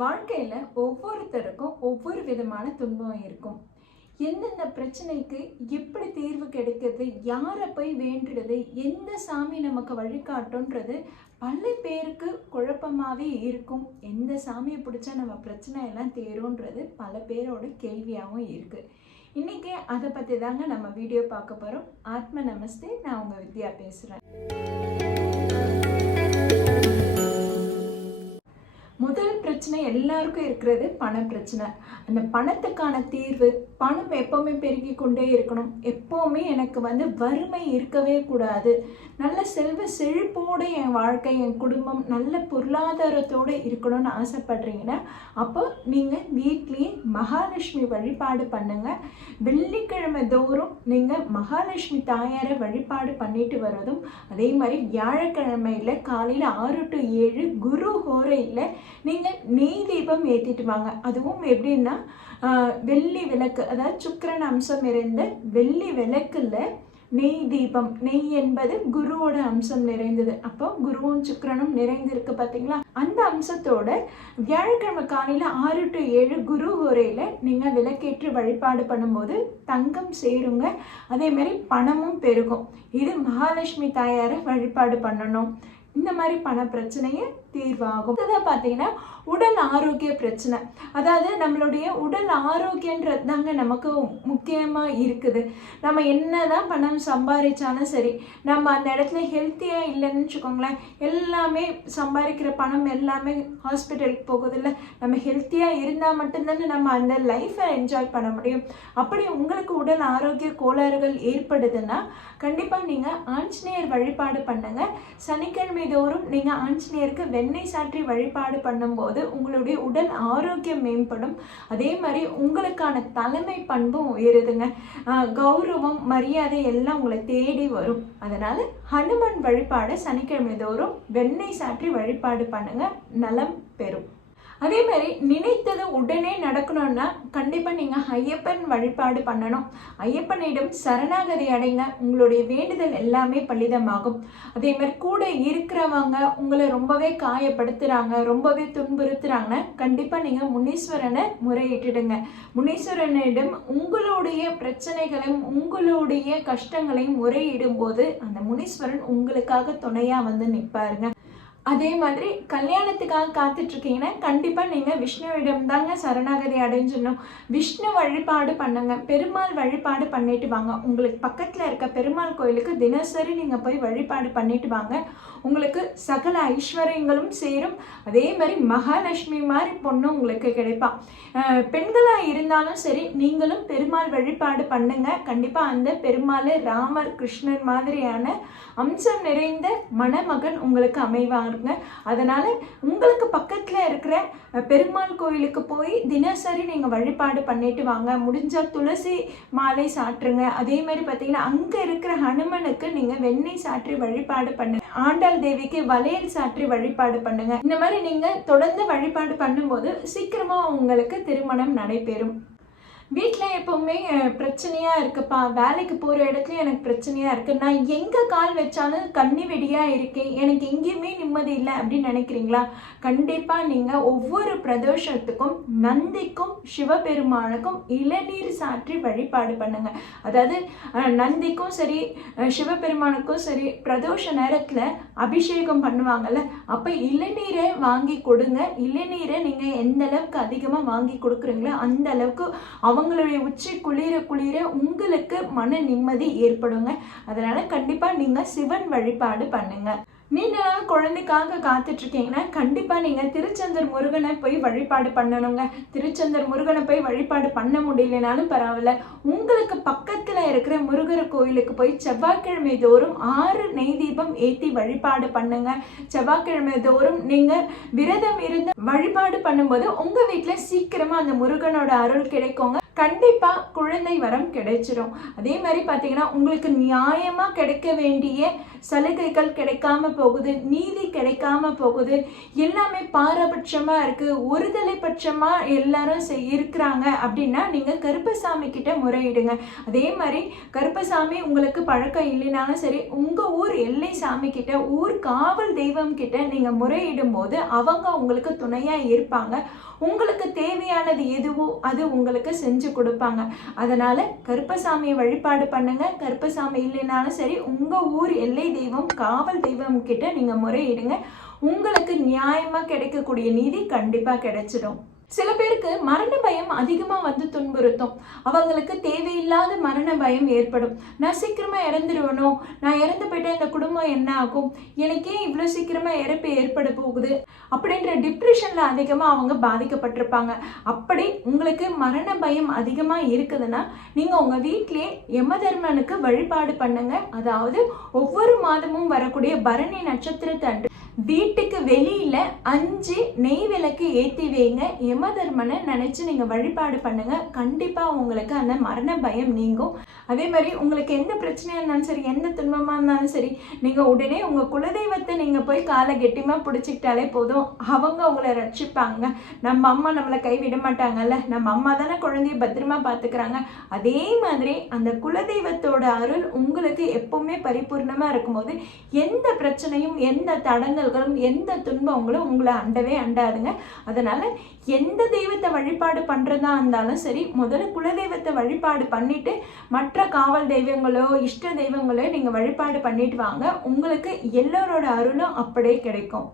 வாழ்க்கையில ஒவ்வொருத்தருக்கும் ஒவ்வொரு விதமான துன்பம் இருக்கும். எந்தெந்த பிரச்சனைக்கு எப்படி தீர்வு கிடைக்கிறது, யாரை போய் வேண்டுறது, எந்த சாமி நமக்கு வழிகாட்டுன்றது பல பேருக்கு குழப்பமாவே இருக்கும். எந்த சாமியை பிடிச்சா நம்ம பிரச்சனை எல்லாம் தீரும்ன்றது பல பேரோட கேள்வியாகவும் இருக்கு. இன்னைக்கு அதை பற்றி தாங்க நம்ம வீடியோ பார்க்க போகிறோம். ஆத்ம நமஸ்தே, நான் உங்கள் வித்யா பேசுகிறேன். முதல் பிரச்சனை எல்லாருக்கும் இருக்கிறது பண பிரச்சனை. அந்த பணத்துக்கான தீர்வு, பணம் எப்போவுமே பெருகி கொண்டே இருக்கணும், எப்போவுமே எனக்கு வறுமை இருக்கவே கூடாது, நல்ல செல்வ செழிப்போடு என் வாழ்க்கை என் குடும்பம் நல்ல பொருளாதாரத்தோடு இருக்கணும்னு ஆசைப்படுறீங்கன்னா அப்போ நீங்கள் வீட்லேயே மகாலட்சுமி வழிபாடு பண்ணுங்கள். வெள்ளிக்கிழமை தோறும் நீங்கள் மகாலட்சுமி தாயாரை வழிபாடு பண்ணிட்டு வர்றதும், அதே மாதிரி வியாழக்கிழமையில் காலையில் 6 to 7 குரு ஹோரையில் நீங்கள் நெய் தீபம் ஏற்றிட்டு வாங்க. அதுவும் எப்படின்னா வெள்ளி விளக்கு, அதாவது சுக்கிரன் அம்சம் நிறைந்த வெள்ளி விளக்குல நெய் தீபம். நெய் என்பது குருவோட அம்சம் நிறைந்தது. அப்போ குருவும் சுக்கிரனும் நிறைந்திருக்கு பார்த்தீங்களா? அந்த அம்சத்தோட வியாழக்கிழமை காலையில் 6 to 7 குரு ஹோரையில் நீங்கள் விளக்கேற்று வழிபாடு பண்ணும்போது தங்கம் சேருங்க, அதே மாதிரி பணமும் பெருகும். இது மகாலட்சுமி தாயாரை வழிபாடு பண்ணணும். இந்த மாதிரி பண பிரச்சனையை தீர்வாகும். இதான் பார்த்தீங்கன்னா உடல் ஆரோக்கிய பிரச்சனை. அதாவது நம்மளுடைய உடல் ஆரோக்கியன்றது தாங்க நமக்கு முக்கியமாக இருக்குது. நம்ம என்னதான் பணம் சம்பாதிச்சாலும் சரி, நம்ம அந்த இடத்துல ஹெல்த்தியாக இல்லைன்னு வச்சுக்கோங்களேன், எல்லாமே சம்பாதிக்கிற பணம் எல்லாமே ஹாஸ்பிட்டலுக்கு போகுதில்ல. நம்ம ஹெல்த்தியாக இருந்தால் மட்டும்தானே நம்ம அந்த லைஃப்பை என்ஜாய் பண்ண முடியும். அப்படி உங்களுக்கு உடல் ஆரோக்கிய கோளாறுகள் ஏற்படுதுன்னா கண்டிப்பாக நீங்கள் ஆஞ்சநேயர் வழிபாடு பண்ணுங்க. சனிக்கிழமை தோறும் நீங்கள் ஆஞ்சநேயருக்கு வெண்ணெய் சாற்றி வழிபாடு பண்ணும்போது உங்களுடைய உடல் ஆரோக்கியம் மேம்படும். அதே மாதிரி உங்களுக்கான தலைமை பண்பும் உயருதுங்க. கௌரவம் மரியாதை எல்லாம் உங்களை தேடி வரும். அதனால ஹனுமன் வழிபாடு சனிக்கிழமை தோறும் வெண்ணெய் சாற்றி வழிபாடு பண்ணுங்க, நலம் பெறும். அதே மாதிரி நினைத்தது உடனே நடக்கணும்னா கண்டிப்பாக நீங்கள் ஐயப்பன் வழிபாடு பண்ணணும். ஐயப்பனிடம் சரணாகதி அடைங்க, உங்களுடைய வேண்டுதல் எல்லாமே பலிதமாகும். அதே மாதிரி கூட இருக்கிறவங்க உங்களை ரொம்பவே காயப்படுத்துகிறாங்க, ரொம்பவே துன்புறுத்துறாங்கன்னா கண்டிப்பாக நீங்கள் முனீஸ்வரனை முறையிட்டுடுங்க. முனீஸ்வரனிடம் உங்களுடைய பிரச்சனைகளையும் உங்களுடைய கஷ்டங்களையும் முறையிடும் போது அந்த முனீஸ்வரன் உங்களுக்காக துணையாக நிற்பாருங்க. அதே மாதிரி கல்யாணத்துக்காக காத்துட்ருக்கீங்கன்னா கண்டிப்பாக நீங்கள் விஷ்ணுவிடம் தாங்க சரணாகதி அடைஞ்சிடணும். விஷ்ணு வழிபாடு பண்ணுங்க, பெருமாள் வழிபாடு பண்ணிட்டு வாங்க. உங்களுக்கு பக்கத்தில் இருக்க பெருமாள் கோயிலுக்கு தினசரி நீங்கள் போய் வழிபாடு பண்ணிட்டு வாங்க. உங்களுக்கு சகல ஐஸ்வர்யங்களும் சேரும். அதே மாதிரி மகாலட்சுமி மாதிரி பொண்ணு உங்களுக்கு கிடைப்பா. பெண்களாக இருந்தாலும் சரி, நீங்களும் பெருமாள் வழிபாடு பண்ணுங்க. கண்டிப்பாக அந்த பெருமாள் ராமர் கிருஷ்ணர் மாதிரியான அம்சம் நிறைந்த மணமகன் உங்களுக்கு அமைவாருங்க. அதனால உங்களுக்கு பக்கத்தில் இருக்கிற பெருமாள் கோயிலுக்கு போய் தினசரி நீங்கள் வழிபாடு பண்ணிட்டு வாங்க. முடிஞ்சால் துளசி மாலை சாற்றுங்க. அதே மாதிரி பார்த்தீங்கன்னா அங்கே இருக்கிற ஹனுமனுக்கு நீங்கள் வெண்ணெய் சாற்றி வழிபாடு பண்ணுங்க. ஆண்டாள் தேவிக்கு வளையல் சாற்றி வழிபாடு பண்ணுங்க. இந்த மாதிரி நீங்கள் தொடர்ந்து வழிபாடு பண்ணும்போது சீக்கிரமாக உங்களுக்கு திருமணம் நடைபெறும். வீட்டில் எப்போவுமே பிரச்சனையாக இருக்குப்பா, வேலைக்கு போகிற இடத்துல எனக்கு பிரச்சனையாக இருக்குது, நான் எங்கே கால் வச்சாலும் கண்ணி வெடியாக இருக்கேன், எனக்கு எங்கேயுமே நிம்மதி இல்லை அப்படின்னு நினைக்கிறீங்களா? கண்டிப்பாக நீங்கள் ஒவ்வொரு பிரதோஷத்துக்கும் நந்திக்கும் சிவபெருமானுக்கும் இளநீர் சாற்றி வழிபாடு பண்ணுங்கள். அதாவது நந்திக்கும் சரி சிவபெருமானுக்கும் சரி பிரதோஷ நேரத்தில் அபிஷேகம் பண்ணுவாங்கல்ல, அப்போ இளநீரை வாங்கி கொடுங்க. இளநீரை நீங்கள் எந்த அளவுக்கு அதிகமாக வாங்கி கொடுக்குறீங்களோ அந்த அளவுக்கு அவங்களுடைய உச்சி குளிர குளிர உங்களுக்கு மன நிம்மதி ஏற்படுங்க. அதனால கண்டிப்பாக நீங்கள் சிவன் வழிபாடு பண்ணுங்க. நீண்ட நாள் குழந்தைக்காக காத்துட்டு இருக்கீங்கன்னா கண்டிப்பாக நீங்கள் திருச்செந்தூர் முருகனை போய் வழிபாடு பண்ணணுங்க. திருச்செந்தூர் முருகனை போய் வழிபாடு பண்ண முடியலனாலும் பரவாயில்ல, உங்களுக்கு பக்கத்தில் இருக்கிற முருகர் கோயிலுக்கு போய் செவ்வாய்க்கிழமை தோறும் 6 நெய் தீபம் ஏற்றி வழிபாடு பண்ணுங்க. செவ்வாய்க்கிழமை தோறும் நீங்கள் விரதம் இருந்து வழிபாடு பண்ணும்போது உங்கள் வீட்டில் சீக்கிரமாக அந்த முருகனோட அருள் கிடைக்குங்க. கண்டிப்பா குழந்தை வரம் கிடைச்சிடும். அதே மாதிரி பார்த்தீங்கன்னா, உங்களுக்கு நியாயமா கிடைக்க வேண்டிய சலுகைகள் கிடைக்காம போகுது, நீதி கிடைக்காம போகுது, எல்லாமே பாரபட்சமா இருக்கு, ஒருதலை பட்சமா எல்லாரும் இருக்கிறாங்க அப்படின்னா நீங்க கருப்பசாமி கிட்ட முறையிடுங்க. அதே மாதிரி கருப்பசாமி உங்களுக்கு பழக்கம் இல்லைனாலும் சரி, உங்க ஊர் எல்லை சாமி கிட்ட, ஊர் காவல் தெய்வம் கிட்ட நீங்க முறையிடும் போது அவங்க உங்களுக்கு துணையா இருப்பாங்க. உங்களுக்கு தேவையானது எதுவோ அது உங்களுக்கு செஞ்சு கொடுப்பாங்க. அதனால கருப்பசாமியை வழிபாடு பண்ணுங்க. கருப்பசாமி இல்லைனாலும் சரி, உங்க ஊர் எல்லை தெய்வம் காவல் தெய்வம் கிட்ட நீங்க முறையிடுங்க. உங்களுக்கு நியாயமா கிடைக்கக்கூடிய நீதி கண்டிப்பா கிடைச்சிடும். சில பேருக்கு மரண பயம் அதிகமா வந்து துன்புறுத்தும். அவங்களுக்கு தேவையில்லாத மரண பயம் ஏற்படும். நான் சீக்கிரமா இறந்துருவனோ, நான் இறந்து போயிட்டா இந்த குடும்பம் என்ன ஆகும், எனக்கே இவ்வளோ சீக்கிரமா இறப்பு ஏற்பட போகுது அப்படின்ற டிப்ரெஷன்ல அதிகமா அவங்க பாதிக்கப்பட்டிருப்பாங்க. அப்படி உங்களுக்கு மரண பயம் அதிகமா இருக்குதுன்னா நீங்க உங்க வீட்டிலே யமதர்மனுக்கு வழிபாடு பண்ணுங்க. அதாவது ஒவ்வொரு மாதமும் வரக்கூடிய பரணி நட்சத்திரத்தன்று வீட்டுக்கு வெளியில 5 நெய் விளக்கு ஏற்றி வைங்க. யமதர்மனை நினைச்சு நீங்க வழிபாடு பண்ணுங்க. கண்டிப்பா உங்களுக்கு அந்த மரண பயம் நீங்கும். அதே மாதிரி உங்களுக்கு எந்த பிரச்சனையா இருந்தாலும் சரி, எந்த துன்பமா இருந்தாலும் சரி, நீங்க உடனே உங்க குலதெய்வத்தை நீங்க போய் காலை கெட்டியமா பிடிச்சிக்கிட்டாலே போதும், அவங்க உங்களை ரட்சிப்பாங்க. நம்ம அம்மா நம்மளை கைவிட மாட்டாங்கல்ல, நம்ம அம்மா தானே குழந்தைய பத்திரமா பார்த்துக்கிறாங்க. அதே மாதிரி அந்த குலதெய்வத்தோட அருள் உங்களுக்கு எப்பவுமே பரிபூர்ணமா இருக்கும்போது எந்த பிரச்சனையும், எந்த தடங்கல்களும், எந்த துன்பங்களும் உங்களை அண்டவே அண்டாதுங்க. அதனால எந்த தெய்வத்தை வழிபாடு பண்றதா இருந்தாலும் சரி, முதல்ல குலதெய்வத்தை வழிபாடு பண்ணிட்டு மற்ற காவல் தெய்வங்களோ இஷ்ட தெய்வங்களோ நீங்க வழிபாடு பண்ணிட்டு வாங்க. உங்களுக்கு எல்லோரோட அருளும் அப்படியே கிடைக்கும்.